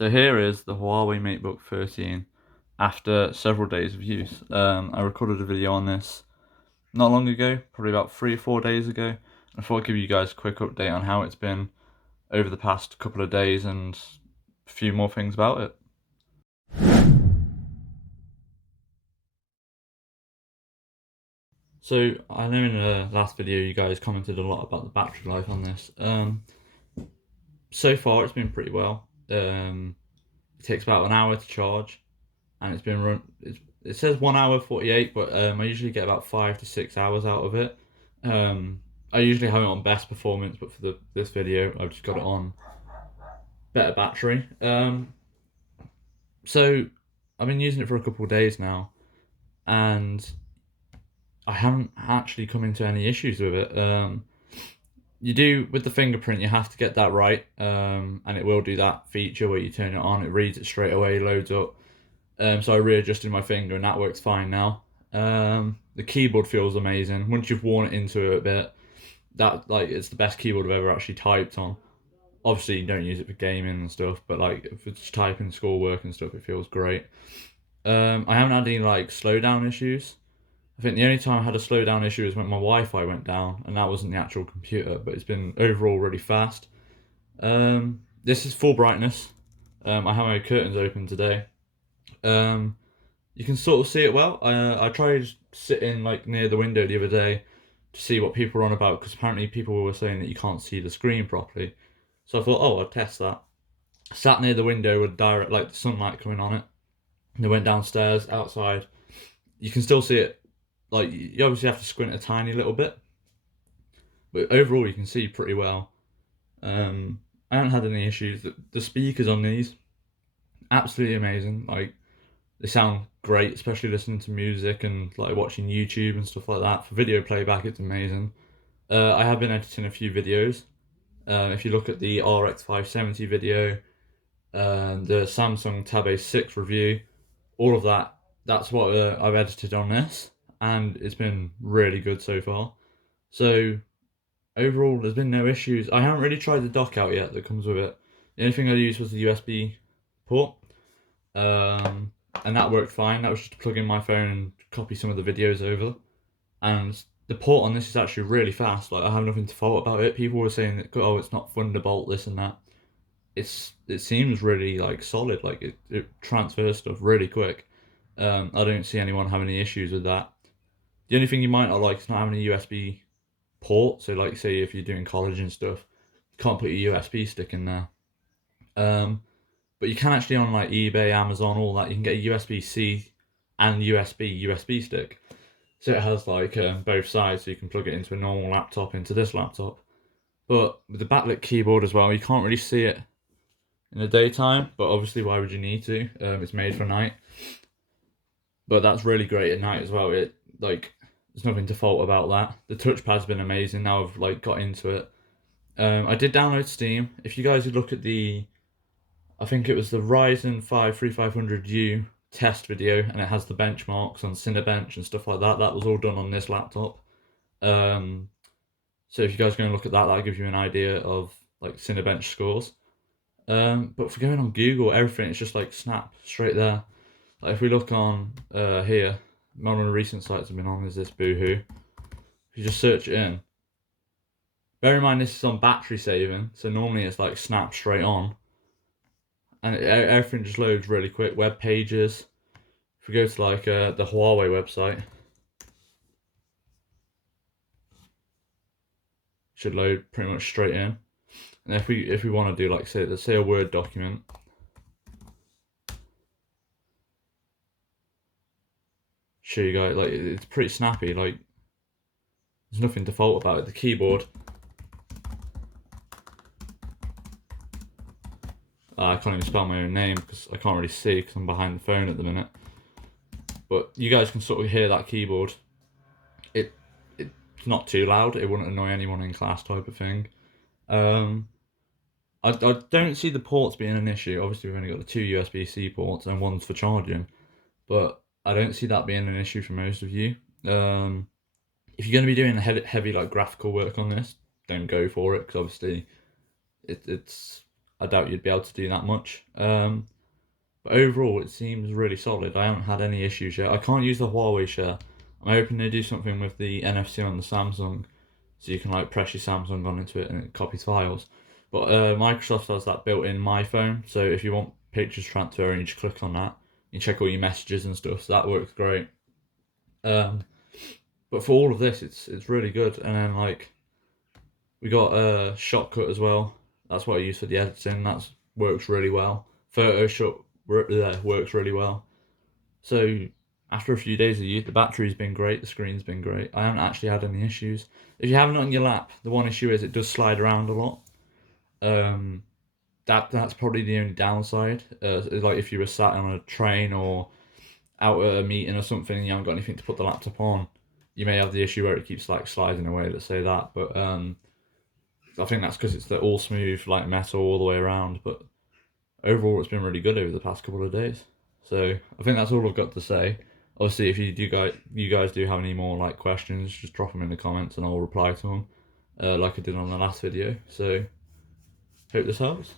So here is the Huawei Matebook 13 after several days of use. I recorded a video on this not long ago, probably about 3 or 4 days ago. I thought I'd give you guys a quick update on how it's been over the past couple of days and a few more things about it. So I know in the last video you guys commented a lot about the battery life on this. So far it's been pretty well. It takes about an hour to charge, and it's been run. It says 1 hour 48, but I usually get about 5 to 6 hours out of it. I usually have it on best performance, but for this video, I've just got it on better battery. So I've been using it for a couple of days now, and I haven't actually come into any issues with it. You do with the fingerprint, you have to get that right, and it will do that feature where you turn it on, it reads it straight away, loads up. So I readjusted my finger and that works fine now. The keyboard feels amazing. Once you've worn it into it a bit, it's the best keyboard I've ever actually typed on. Obviously you don't use it for gaming and stuff, but if it's typing schoolwork and stuff, it feels great. I haven't had any slowdown issues. I think the only time I had a slowdown issue is when my Wi-Fi went down, and that wasn't the actual computer, but it's been overall really fast. This is full brightness. I have my curtains open today. You can sort of see it well. I tried sitting near the window the other day to see what people were on about, because apparently people were saying that you can't see the screen properly. So I thought, oh, I'll test that. Sat near the window with direct the sunlight coming on it. And I went downstairs, outside. You can still see it. You obviously have to squint a tiny little bit, but overall you can see pretty well. I haven't had any issues. The speakers on these, absolutely amazing. They sound great, especially listening to music and watching YouTube and stuff like that. For video playback, it's amazing. I have been editing a few videos. If you look at the RX 570 video, the Samsung Tab A6 review, all of that, that's what I've edited on this, and it's been really good so far. So overall, there's been no issues. I haven't really tried the dock out yet that comes with it. The only thing I used was the USB port, and that worked fine. That was just to plug in my phone and copy some of the videos over. And the port on this is actually really fast. I have nothing to fault about it. People were saying that, oh, it's not Thunderbolt, this and that. It seems really solid. It transfers stuff really quick. I don't see anyone having any issues with that. The only thing you might not like is not having a USB port. So say if you're doing college and stuff, you can't put a USB stick in there. But you can actually on eBay, Amazon, all that, you can get a USB-C and USB stick. So it has both sides, so you can plug it into a normal laptop, into this laptop. But with the backlit keyboard as well, you can't really see it in the daytime, but obviously why would you need to? It's made for night. But that's really great at night as well. There's nothing to fault about that. The touchpad's been amazing. Now I've got into it. I did download Steam. If you guys would look at I think it was the Ryzen 5 3500U test video, and it has the benchmarks on Cinebench and stuff like that. That was all done on this laptop. So if you guys are going to look at that, that'll give you an idea of Cinebench scores. But for going on Google, everything, it's just snap straight there. If we look on here, one of the recent sites I've been on is this Boohoo. If you just search it in, bear in mind this is on battery saving, so normally it's snap straight on, and everything just loads really quick. Web pages. If we go to the Huawei website, should load pretty much straight in. And if we want to do let's say a Word document, show you guys it's pretty snappy. There's nothing to fault about it. The keyboard, I can't even spell my own name because I can't really see because I'm behind the phone at the minute. But you guys can sort of hear that keyboard. It's not too loud. It wouldn't annoy anyone in class, type of thing. I don't see the ports being an issue. Obviously, we've only got the 2 USB-C ports and one's for charging, but I don't see that being an issue for most of you. If you're going to be doing heavy graphical work on this, don't go for it, because obviously it's I doubt you'd be able to do that much. But overall, it seems really solid. I haven't had any issues yet. I can't use the Huawei share. I'm hoping they do something with the NFC on the Samsung, so you can like press your Samsung onto it and it copies files. But Microsoft has that built in My Phone, so if you want pictures transfer and you just click on that, you check all your messages and stuff. So that works great. But for all of this, it's really good. And then like we got a Shotcut as well. That's what I use for the editing. That works really well. Photoshop works really well. So after a few days of use, the battery's been great, the screen's been great. I haven't actually had any issues. If you have it on your lap, the one issue is it does slide around a lot. That's probably the only downside. Like if you were sat on a train or out at a meeting or something and you haven't got anything to put the laptop on, you may have the issue where it keeps like sliding away, let's say that. But I think that's because it's the all smooth like metal all the way around. But overall, it's been really good over the past couple of days. So I think that's all I've got to say. Obviously, if you guys do have any more like questions, just drop them in the comments and I'll reply to them, like I did on the last video. So hope this helps.